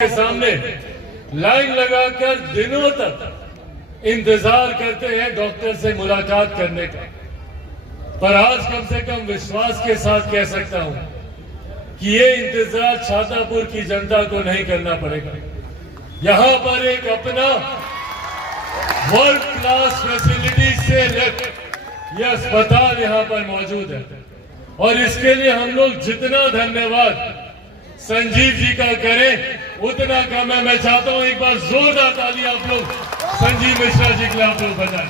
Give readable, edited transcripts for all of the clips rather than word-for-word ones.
के सामने लाइन लगाकर दिनों तक इंतजार करते हैं डॉक्टर से मुलाकात करने का। पर आज कम से कम विश्वास के साथ कह सकता हूं कि ये इंतजार छातापुर की जनता को नहीं करना पड़ेगा। यहां पर एक अपना वर्ल्ड क्लास फैसिलिटी से यह अस्पताल यहां पर मौजूद है और इसके लिए हम लोग जितना धन्यवाद संजीव जी का करें उतना कम है। मैं चाहता हूं एक बार जोरदार ताली आप लोग संजीव मिश्रा जी के लिए आप लोग बताएं।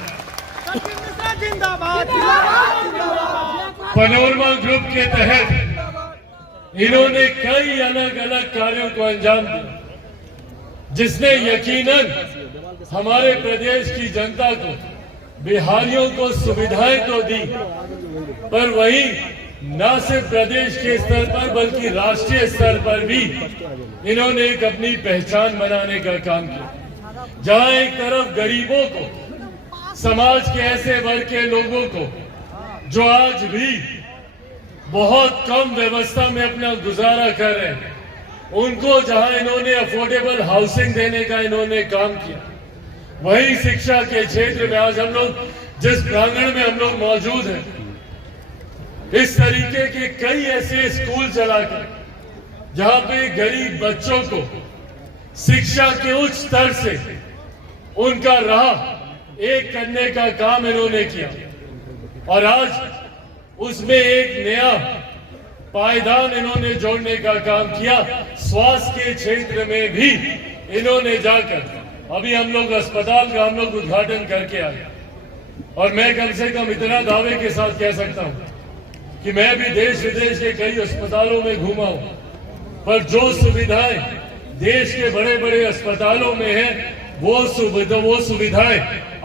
पनोरमा ग्रुप के तहत इन्होंने कई अलग अलग कार्यों को अंजाम दिया जिसने यकीनन हमारे प्रदेश की जनता को, बिहारियों को सुविधाएं तो दी, पर वही न सिर्फ प्रदेश के स्तर पर बल्कि राष्ट्रीय स्तर पर भी इन्होंने एक अपनी पहचान बनाने का काम किया। जहां एक तरफ गरीबों को, समाज के ऐसे वर्ग के लोगों को जो आज भी बहुत कम व्यवस्था में अपना गुजारा कर रहे हैं, उनको जहां इन्होंने अफोर्डेबल हाउसिंग देने का इन्होंने काम किया, वही शिक्षा के क्षेत्र में आज हम लोग जिस प्रांगण में हम लोग मौजूद हैं, इस तरीके के कई ऐसे स्कूल चलाकर जहां पे गरीब बच्चों को शिक्षा के उच्च स्तर से उनका राह एक करने का काम इन्होंने किया और आज उसमें एक नया पायदान इन्होंने जोड़ने का काम किया। स्वास्थ्य के क्षेत्र में भी इन्होंने जाकर अभी हम लोग अस्पताल का हम लोग उद्घाटन करके आए और मैं कम से कम इतना दावे के साथ कह सकता हूं कि मैं भी देश विदेश के कई अस्पतालों में घूमा हूं, पर जो सुविधाएं देश के बड़े बड़े अस्पतालों में हैं, वो सुविधाएं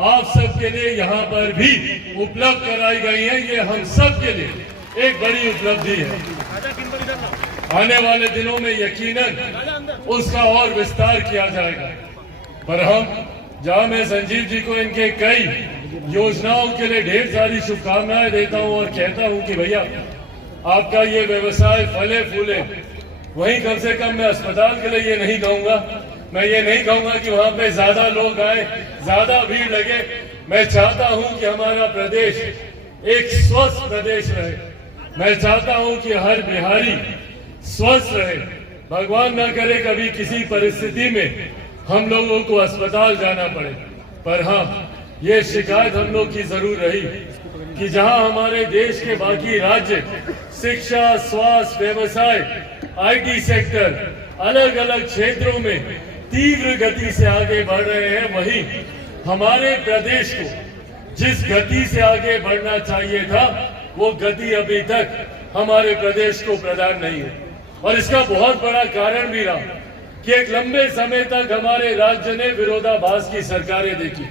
आप सबके लिए यहां पर भी उपलब्ध कराई गई हैं। ये हम सब के लिए एक बड़ी उपलब्धि है। आने वाले दिनों में यकीनन उसका और विस्तार किया जाएगा। पर हम जहां मैं संजीव जी को इनके कई योजनाओं के लिए ढेर सारी शुभकामनाएं देता हूं और कहता हूं कि भैया आपका ये व्यवसाय फले फूले, वहीं कम से कम मैं अस्पताल के लिए ये नहीं कहूंगा, मैं ये नहीं कहूंगा कि वहां पे ज्यादा लोग आए, ज्यादा भीड़ लगे। मैं चाहता हूं कि हमारा प्रदेश एक स्वस्थ प्रदेश रहे। मैं चाहता हूं कि हर बिहारी स्वस्थ रहे। भगवान न करे कभी किसी परिस्थिति में हम लोगों को अस्पताल जाना पड़े। पर हाँ, ये शिकायत हम लोग की जरूर रही कि जहां हमारे देश के बाकी राज्य शिक्षा, स्वास्थ्य, व्यवसाय, आईटी सेक्टर, अलग अलग क्षेत्रों में तीव्र गति से आगे बढ़ रहे हैं, वहीं हमारे प्रदेश को जिस गति से आगे बढ़ना चाहिए था, वो गति अभी तक हमारे प्रदेश को प्रदान नहीं है। और इसका बहुत बड़ा कारण भी रहा कि एक लंबे समय तक हमारे राज्य ने विरोधाभास की सरकारें देखी।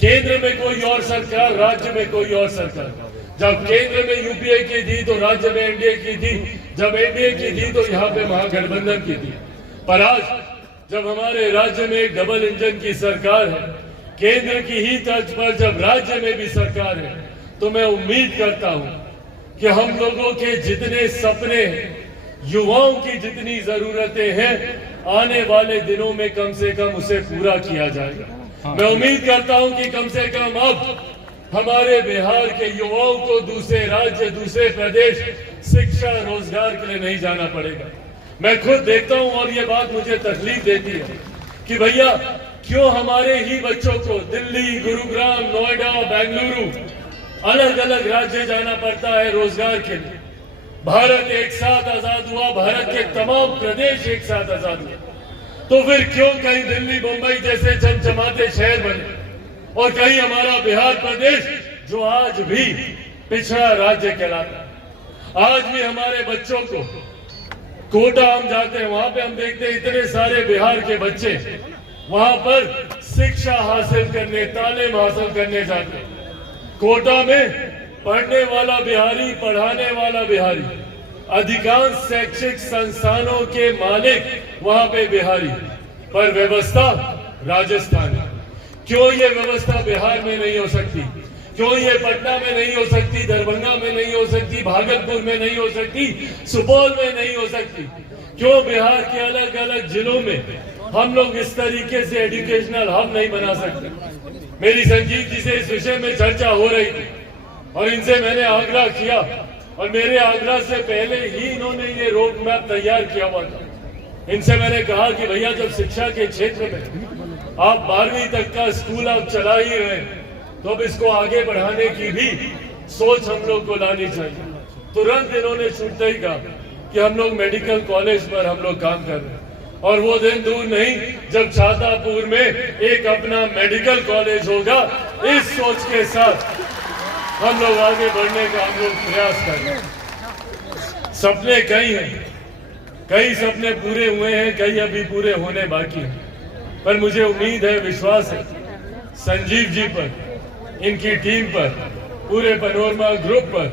केंद्र में कोई और सरकार, राज्य में कोई और सरकार। जब केंद्र में यूपीए की थी तो राज्य में एनडीए की थी, जब एनडीए की थी तो यहाँ पे महागठबंधन की थी। पर आज जब हमारे राज्य में एक डबल इंजन की सरकार है, केंद्र की ही तर्ज पर जब राज्य में भी सरकार है, तो मैं उम्मीद करता हूं कि हम लोगों के जितने सपने हैं, युवाओं की जितनी जरूरतें हैं, आने वाले दिनों में कम से कम उसे पूरा किया जाएगा। मैं उम्मीद करता हूं कि कम से कम अब हमारे बिहार के युवाओं को दूसरे राज्य, दूसरे प्रदेश शिक्षा, रोजगार के लिए नहीं जाना पड़ेगा। मैं खुद देखता हूं और ये बात मुझे तकलीफ देती है कि भैया क्यों हमारे ही बच्चों को दिल्ली, गुरुग्राम, नोएडा, बेंगलुरु, अलग अलग राज्य जाना पड़ता है रोजगार के लिए। भारत एक साथ आजाद हुआ, भारत के तमाम प्रदेश एक साथ आजाद हुए, तो फिर क्यों कहीं दिल्ली, मुंबई जैसे चमचमाते शहर बने और कहीं हमारा बिहार प्रदेश जो आज भी पिछड़ा राज्य कहलाता है। आज भी हमारे बच्चों को कोटा हम जाते हैं, वहां पे हम देखते हैं इतने सारे बिहार के बच्चे वहां पर शिक्षा हासिल करने, तालीम हासिल करने जाते हैं। कोटा में पढ़ने वाला बिहारी, पढ़ाने वाला बिहारी, अधिकांश शैक्षिक संस्थानों के मालिक वहां पे बिहारी, पर व्यवस्था राजस्थान है। क्यों ये व्यवस्था बिहार में नहीं हो सकती? क्यों ये पटना में नहीं हो सकती, दरभंगा में नहीं हो सकती, भागलपुर में नहीं हो सकती, सुपौल में नहीं हो सकती? क्यों बिहार के अलग अलग जिलों में हम लोग इस तरीके से एजुकेशनल हब नहीं बना सकते। मेरी संजीव जी से इस विषय में चर्चा हो रही थी और इनसे मैंने आग्रह किया और मेरे आग्रह से पहले ही इन्होंने ये रोड मैप तैयार किया हुआ था। इनसे मैंने कहा कि भैया जब शिक्षा के क्षेत्र में आप 12वीं तक का स्कूल आप चला ही रहे तो अब इसको आगे बढ़ाने की भी सोच हम लोग को लानी चाहिए। तुरंत इन्होंने छूटते ही कहा कि हम लोग मेडिकल कॉलेज पर हम लोग काम कर रहे हैं और वो दिन दूर नहीं जब छातापुर में एक अपना मेडिकल कॉलेज होगा। इस सोच के साथ हम लोग आगे बढ़ने का हम लोग प्रयास कर रहे हैं। सपने कई हैं, कई सपने पूरे हुए हैं, कई अभी पूरे होने बाकी हैं, पर मुझे उम्मीद है, विश्वास है संजीव जी पर, इनकी टीम पर, पूरे पैनोरमा ग्रुप पर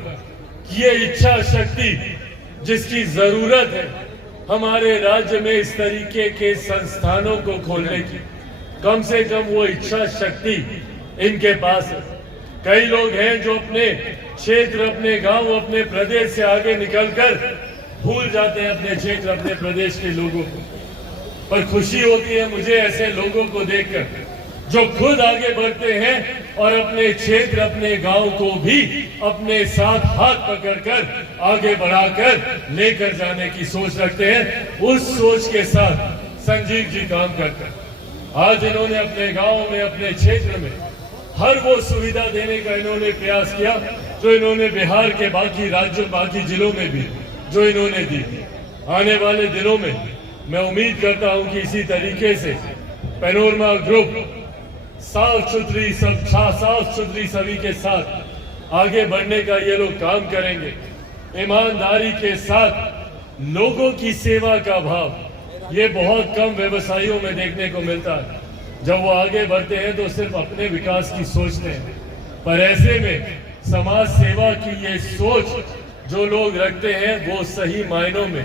कि ये इच्छा शक्ति जिसकी जरूरत है हमारे राज्य में इस तरीके के संस्थानों को खोलने की, कम से कम वो इच्छा शक्ति इनके पास है। कई लोग हैं जो अपने क्षेत्र, अपने गांव, अपने प्रदेश से आगे निकलकर भूल जाते हैं अपने क्षेत्र, अपने प्रदेश के लोगों को, पर खुशी होती है मुझे ऐसे लोगों को देखकर जो खुद आगे बढ़ते हैं और अपने क्षेत्र, अपने गांव को भी अपने साथ हाथ पकड़कर आगे बढ़ाकर लेकर जाने की सोच रखते हैं। उस सोच के साथ संजीव जी काम करते हैं। आज इन्होंने अपने गांव में, अपने क्षेत्र में हर वो सुविधा देने का इन्होंने प्रयास किया जो इन्होंने बिहार के बाकी राज्यों, बाकी जिलों में भी जो इन्होंने दी। आने वाले दिनों में मैं उम्मीद करता हूं कि इसी तरीके से पैनोरमा ग्रुप साफ सुथरी सभी के साथ आगे बढ़ने का ये लोग काम करेंगे। ईमानदारी के साथ लोगों की सेवा का भाव ये बहुत कम व्यवसायियों में देखने को मिलता है। जब वो आगे बढ़ते हैं तो सिर्फ अपने विकास की सोचते हैं, पर ऐसे में समाज सेवा की ये सोच जो लोग रखते हैं वो सही मायनों में